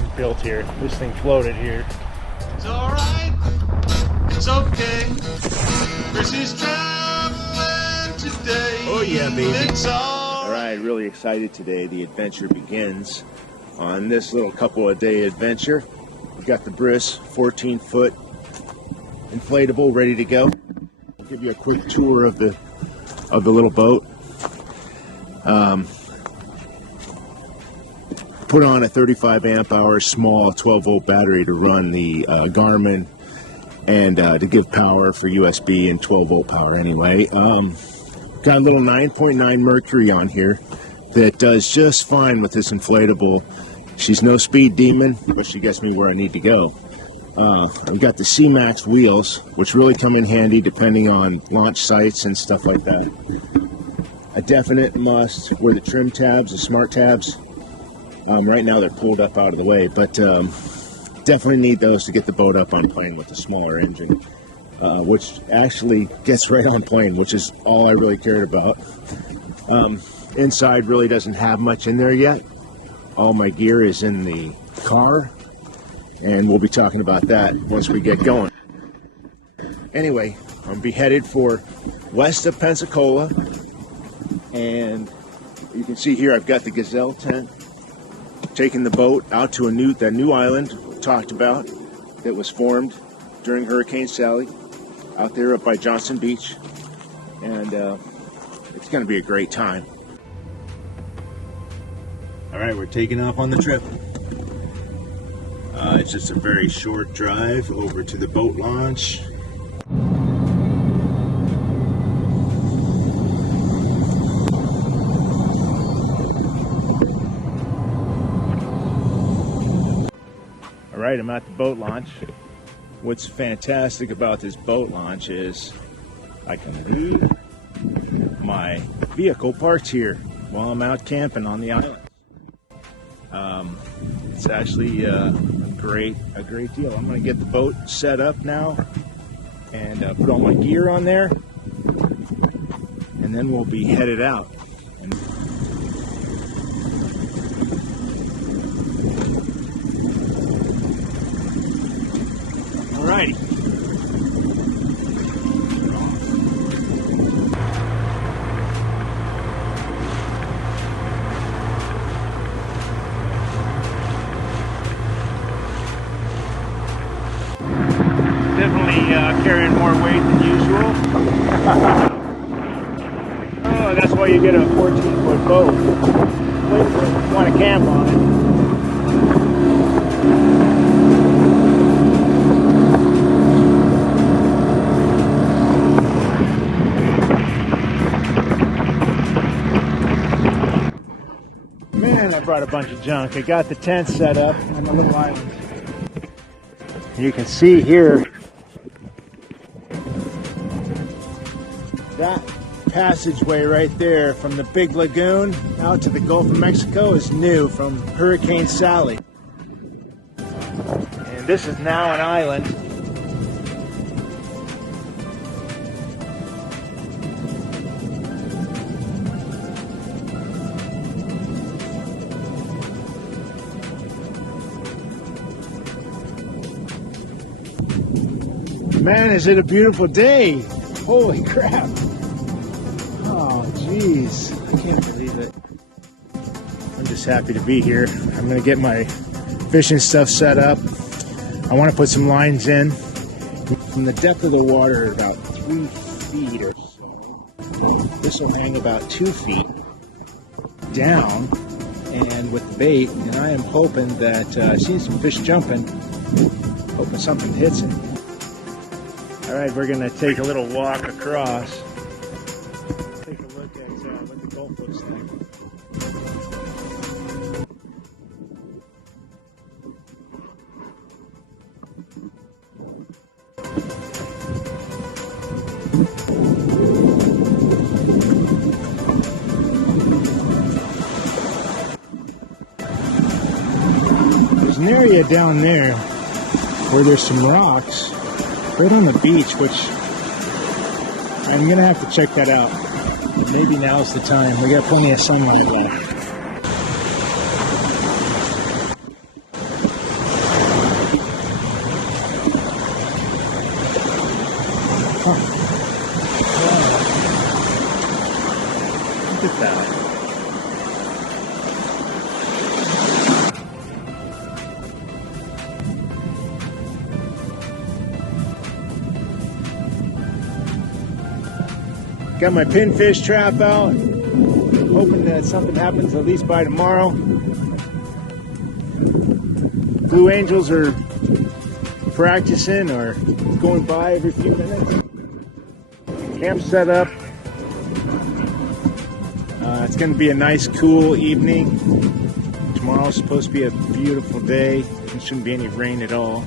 wasn't built here. This thing floated here. It's alright, it's okay. Chris is traveling today. Oh yeah, baby. It's All right, really excited today. The adventure begins on this little couple of day adventure. We've got the Briss 14-foot inflatable ready to go. I'll give you a quick tour of the little boat. Put on a 35 amp hour small 12 volt battery to run the Garmin and to give power for USB and 12 volt power anyway. Got a little 9.9 Mercury on here that does just fine with this inflatable. She's no speed demon, but she gets me where I need to go. I've got the C-Max wheels, which really come in handy depending on launch sites and stuff like that. A definite must were the trim tabs, the smart tabs. Right now they're pulled up out of the way, but definitely need those to get the boat up on plane with the smaller engine, which actually gets right on plane, which is all I really cared about. Inside really doesn't have much in there yet. All my gear is in the car, and we'll be talking about that once we get going. Anyway, I'm be headed for west of Pensacola, and you can see here I've got the Gazelle tent. Taking the boat out to that new island we talked about that was formed during Hurricane Sally out there up by Johnson Beach, and it's going to be a great time. All right, we're taking off on the trip. It's just a very short drive over to the boat launch. All right, I'm at the boat launch. What's fantastic about this boat launch is I can leave my vehicle parked here while I'm out camping on the island. It's actually a great deal. I'm going to get the boat set up now and put all my gear on there, and then we'll be headed out. Alrighty. Definitely carrying more weight than usual. Oh, that's why you get a 14-foot boat. You want to camp on it. Man, I brought a bunch of junk. I got the tent set up on the little island. You can see here that passageway right there from the big lagoon out to the Gulf of Mexico is new from Hurricane Sally. And this is now an island. Man, is it a beautiful day! Holy crap! Oh, jeez. I can't believe it. I'm just happy to be here. I'm going to get my fishing stuff set up. I want to put some lines in. From the depth of the water, about 3 feet or so. This will hang about 2 feet down and with the bait. And I am hoping that I've seen some fish jumping. Hoping something hits it. All right, we're gonna take a little walk across. Take a look at what the Gulf looks like. There's an area down there where there's some rocks right on the beach, which I'm gonna have to check that out. Maybe now's the time. We got plenty of sunlight left. Got my pinfish trap out. Hoping that something happens at least by tomorrow. Blue angels are practicing or going by every few minutes. Camp set up. It's going to be a nice, cool evening. Tomorrow's supposed to be a beautiful day. There shouldn't be any rain at all.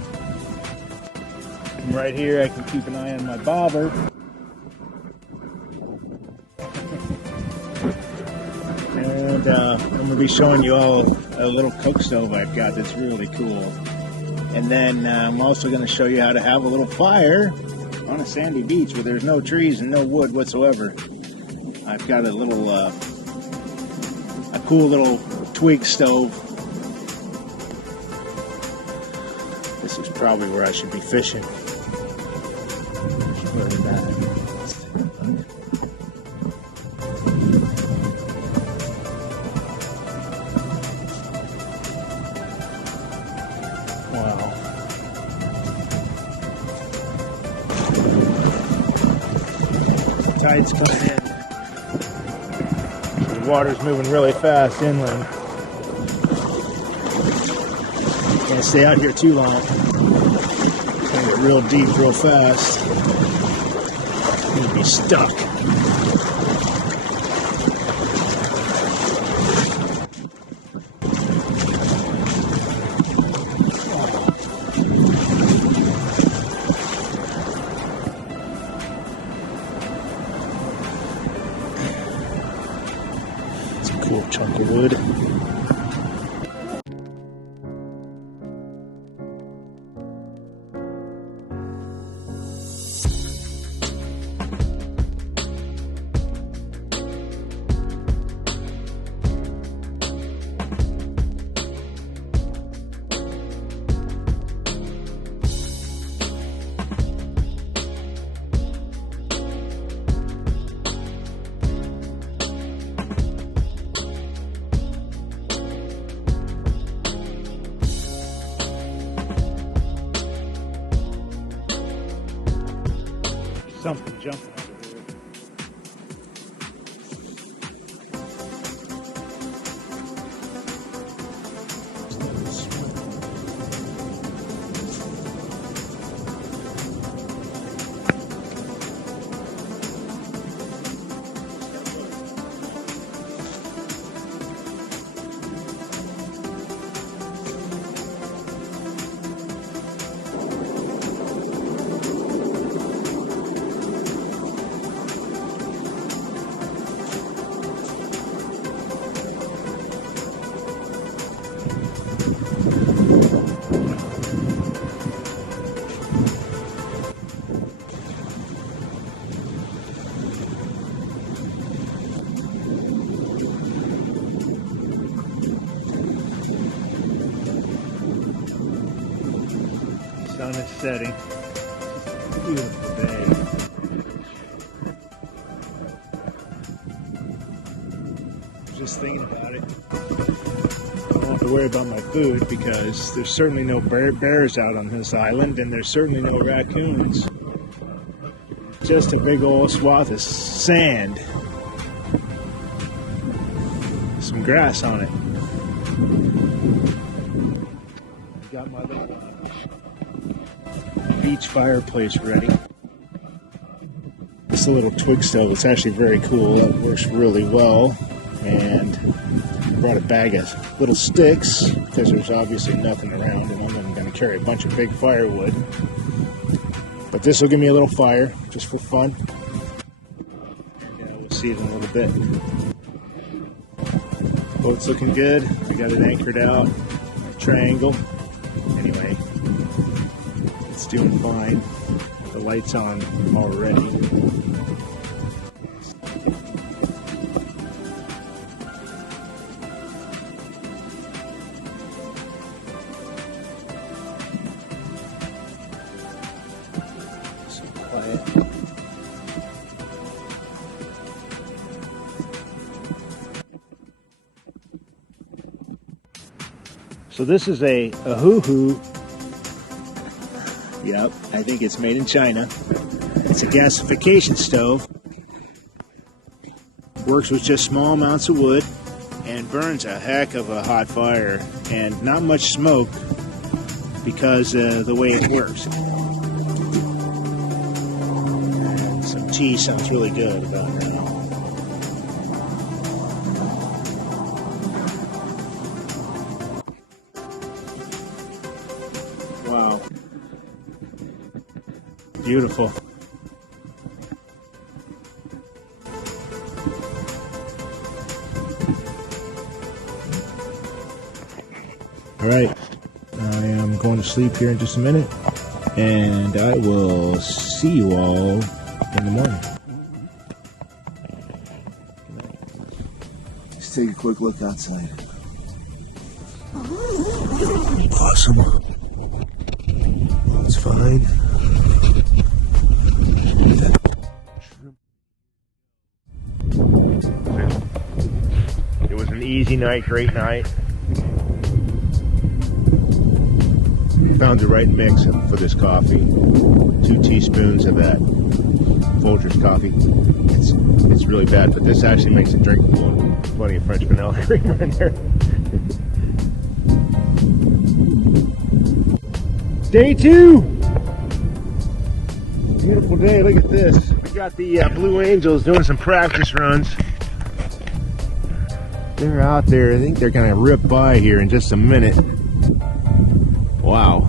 And right here, I can keep an eye on my bobber. And I'm going to be showing you all a little coke stove I've got that's really cool. And then I'm also going to show you how to have a little fire on a sandy beach where there's no trees and no wood whatsoever. I've got a little, a cool little twig stove. This is probably where I should be fishing. Where is that? Wow. Tide's coming in. The water's moving really fast inland. Can't stay out here too long. It's gonna get real deep real fast. I'm gonna be stuck. It's a cool chunk of wood. Something jumping over here. Sun is setting. Beautiful day. Just thinking about it. I don't have to worry about my food because there's certainly no bears out on this island and there's certainly no raccoons. Just a big old swath of sand. Some grass on it. Got my little beach fireplace ready. This little twig stove, it's actually very cool. It works really well. And I brought a bag of little sticks because there's obviously nothing around and I'm going to carry a bunch of big firewood. But this will give me a little fire just for fun. Yeah, we'll see it in a little bit. Boat's looking good. We got it anchored out. Triangle. Anyway, it's doing fine. The light's on already. So quiet. So this is a hoo-hoo. Yep, I think it's made in China. It's a gasification stove. Works with just small amounts of wood and burns a heck of a hot fire, and not much smoke because the way it works. And some tea sounds really good about now. Wow. Beautiful. All right, I am going to sleep here in just a minute, and I will see you all in the morning. Let's take a quick look outside. Awesome. It's fine. It was an easy night, great night. Found the right mix for this coffee. 2 teaspoons of that Folgers coffee. It's really bad, but this actually makes it drinkable. Plenty of French vanilla creamer in there. Day 2. Beautiful day. Look at this. We got the Blue Angels doing some practice runs. They're out there. I think they're gonna rip by here in just a minute. Wow.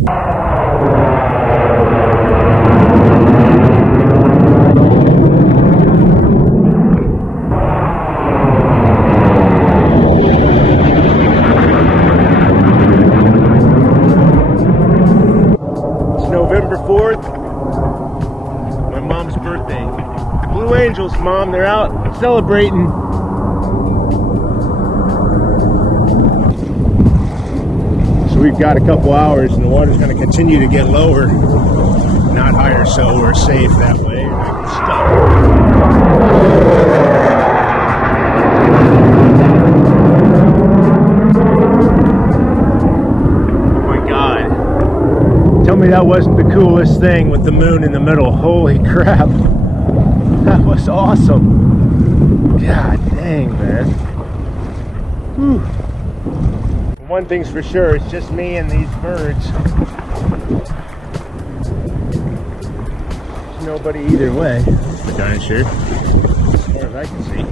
It's November 4th, my mom's birthday. The Blue Angels, Mom, they're out celebrating. We've got a couple hours and the water's going to continue to get lower, not higher, so we're safe that way. Oh my God. Tell me that wasn't the coolest thing with the moon in the middle. Holy crap. That was awesome. God dang, man. Whew. One thing's for sure, it's just me and these birds. There's nobody either way, for darn sure, as far as I can see.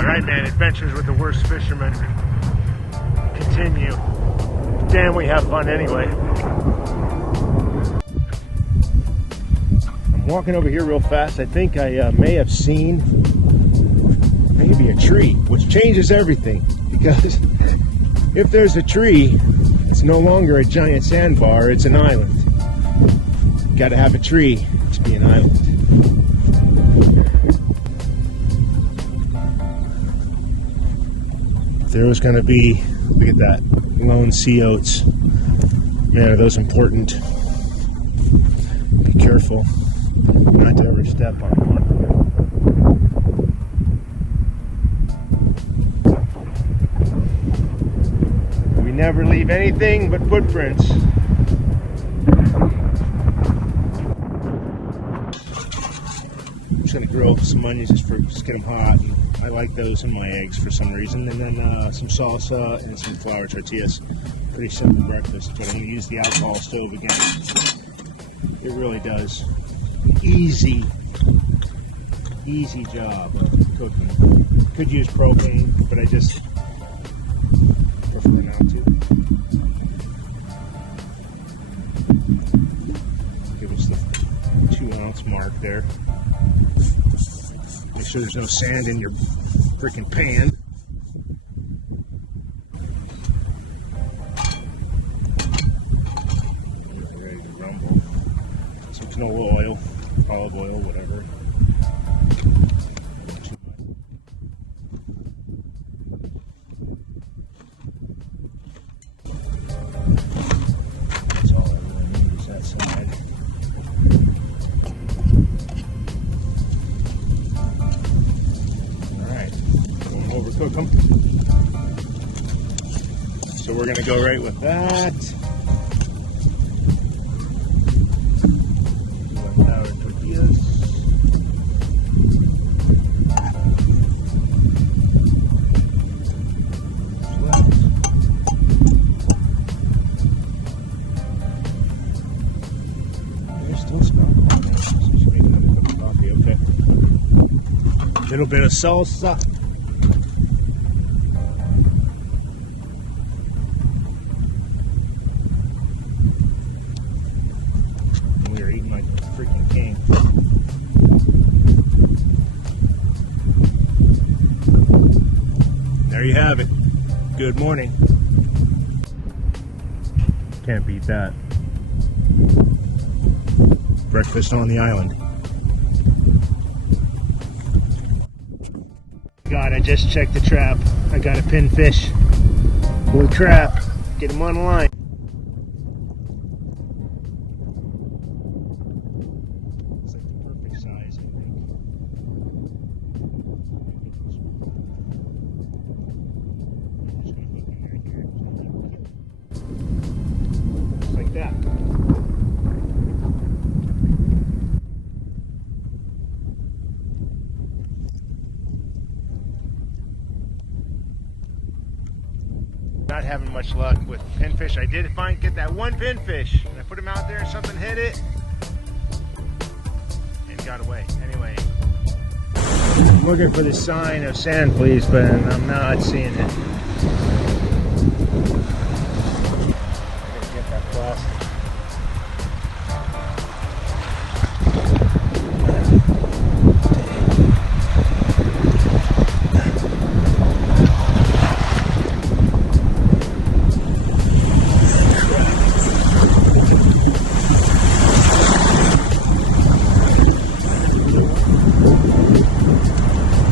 Alright man, adventures with the worst fisherman continue. Damn, we have fun anyway. I'm walking over here real fast. I think I may have seen maybe a tree, which changes everything, because if there's a tree, it's no longer a giant sandbar, it's an island. You gotta have a tree to be an island. If there was gonna be, look at that, lone sea oats. Man, are those important. Be careful not to ever step on one. Never leave anything but footprints. I'm just gonna grill some onions just get them hot. And I like those in my eggs for some reason. And then some salsa and some flour tortillas. Pretty simple breakfast, but I'm gonna use the alcohol stove again. It really does. Easy job of cooking. Could use propane, but I just prefer not to. Give us the 2-ounce mark there. Make sure there's no sand in your freaking pan. Ready to rumble. Some canola oil, olive oil, whatever. Overcook them. So we're going to go right with that. Flour tortillas. Little bit of salsa. We are eating like a freaking king. There you have it. Good morning. Can't beat that. Breakfast on the island. God, I just checked the trap. I got a pinfish. Holy crap. Get him on the line. It's like the perfect size, I think. Just like that. Not having much luck with pinfish. I did get that one pinfish, and I put him out there, and something hit it, and got away. Anyway, I'm looking for the sign of sand fleas, but I'm not seeing it. I gotta get that plastic.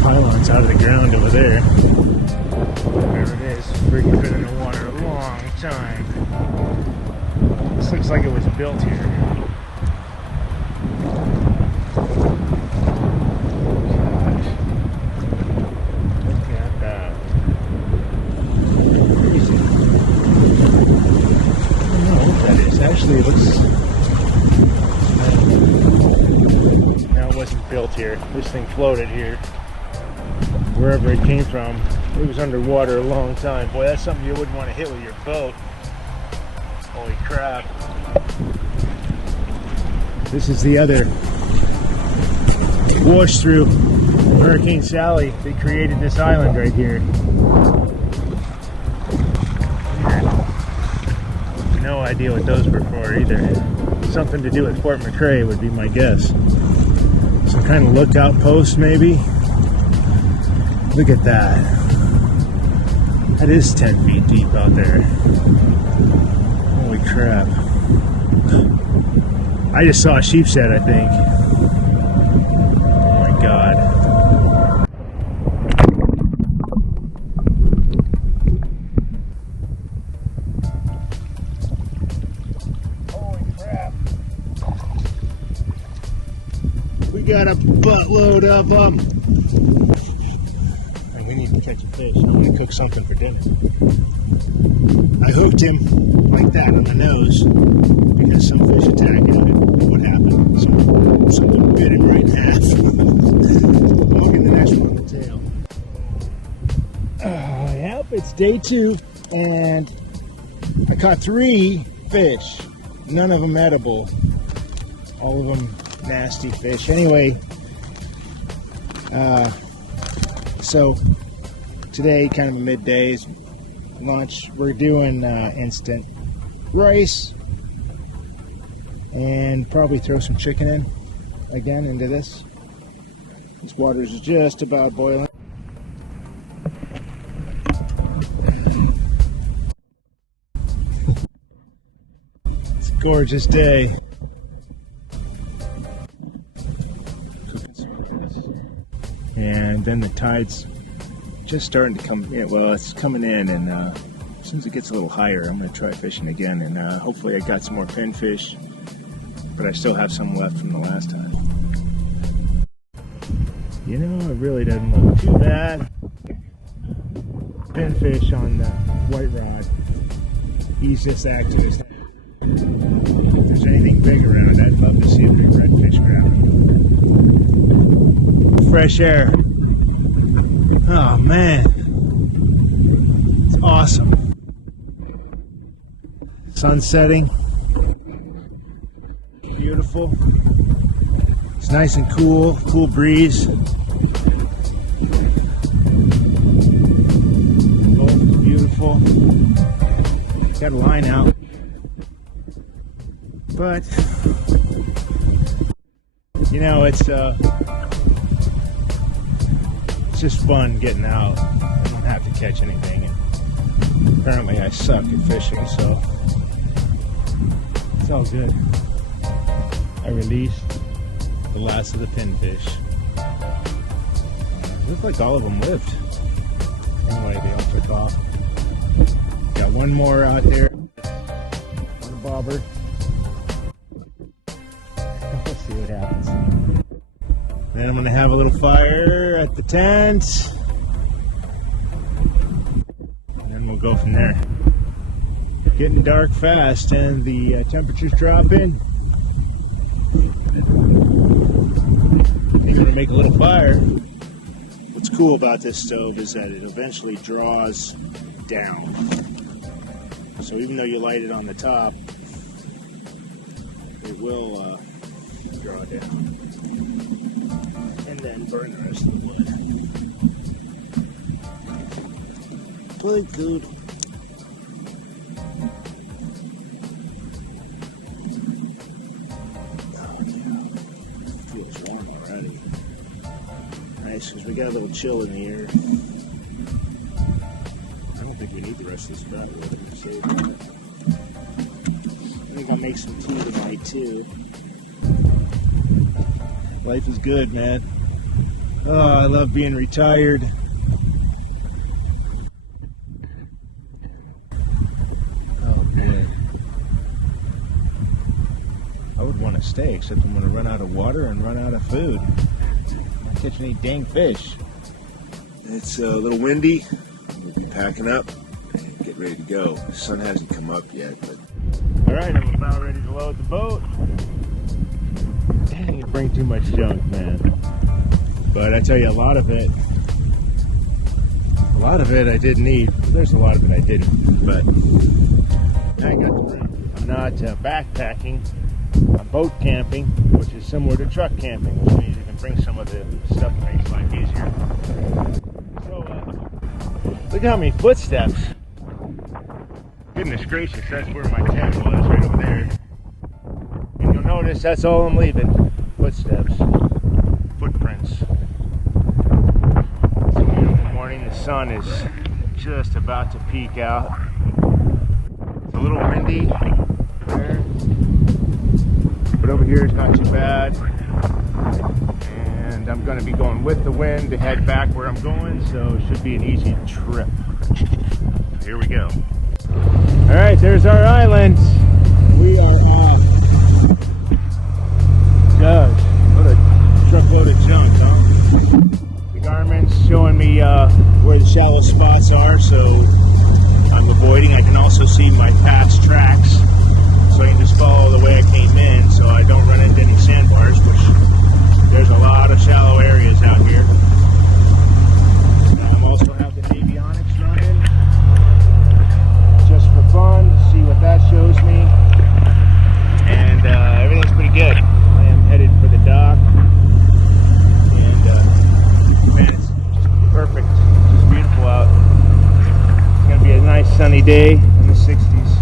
Pylon's out of the ground over there. Whatever it is, freaking been in the water a long time. This looks like it was built here. Look at that. Crazy. I don't know what that is. Actually, it looks. No, it wasn't built here. This thing floated here. Wherever it came from, it was underwater a long time. Boy, that's something you wouldn't want to hit with your boat. Holy crap. This is the other wash through Hurricane Sally. They created this island right here. No idea what those were for either. Something to do with Fort McRae would be my guess. Some kind of lookout post maybe. Look at that. That is 10 feet deep out there. Holy crap. I just saw a sheep's head, I think. Oh my god. Holy crap. We got a buttload of them. We need to catch a fish. I'm going to cook something for dinner. I hooked him like that on the nose because some fish attacked him. What happened? Something bit him right in half. I'll get the next one on the tail. Yep, it's day 2 and I caught 3 fish. None of them edible. All of them nasty fish. Anyway, so today, kind of a midday lunch, we're doing instant rice and probably throw some chicken in again into this. This water's just about boiling. It's a gorgeous day. And then the tide's just starting to come in. Well, it's coming in, and as soon as it gets a little higher, I'm going to try fishing again, and hopefully I got some more pinfish, but I still have some left from the last time. You know, it really doesn't look too bad. Pinfish on the white rod. He's just active as that. If there's anything big around, I'd love to see a big redfish grab. Fresh air. Oh man, it's awesome. Sun setting, beautiful. It's nice and cool, cool breeze. careful. Got a line out. But, you know, it's just fun getting out. I don't have to catch anything. And apparently I suck at fishing, so it's all good. I released the last of the pinfish. Looks like all of them lived. Anyway, they all took off. Got one more out there on the bobber. Let's see what happens. Then I'm going to have a little fire at the tent. And then we'll go from there. Getting dark fast and the temperature's dropping. I'm going to make a little fire. What's cool about this stove is that it eventually draws down. So even though you light it on the top, it will draw down and then burn the rest of the wood. Really good. Oh, yeah. Feels warm already. Nice, because we got a little chill in the air. I don't think we need the rest of this fat really. So I think I'll make some tea tonight too. Life is good, man. Oh, I love being retired. Oh, man. I would want to stay, except I'm going to run out of water and run out of food. I'm not catching any dang fish. It's a little windy. We'll be packing up and get ready to go. The sun hasn't come up yet, but Alright, I'm about ready to load the boat. Dang, you bring too much junk, man. But I tell you, a lot of it I didn't need. There's a lot of it I didn't, but I got the room. I'm not backpacking. I'm boat camping, which is similar to truck camping, which means you can bring some of the stuff that makes life easier. So, look how many footsteps. Goodness gracious, that's where my tent was, right over there. And you'll notice that's all I'm leaving. Footsteps. Footprints. It's a beautiful morning. The sun is just about to peek out. It's a little windy there, but over here it's not too bad. And I'm going to be going with the wind to head back where I'm going, so it should be an easy trip. Here we go. Alright, there's our island. We are off. Gosh, what a truckload of junk, huh? The Garmin's showing me where the shallow spots are, so I'm avoiding. I can also see my past tracks, so I can just follow the way I came in, so I don't run into any sandbars, which there's a lot of shallow areas out here. I'm also have the avionics running, just for fun, to see what that shows me. And everything's pretty good. I am headed for the dock. And man, it's just perfect. It's just beautiful out. It's going to be a nice sunny day in the 60s.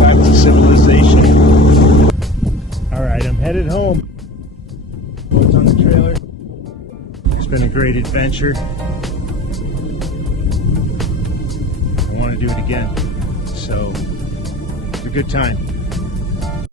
Back to civilization. Alright, I'm headed home. Boat's on the trailer. It's been a great adventure. I want to do it again. So, it's a good time.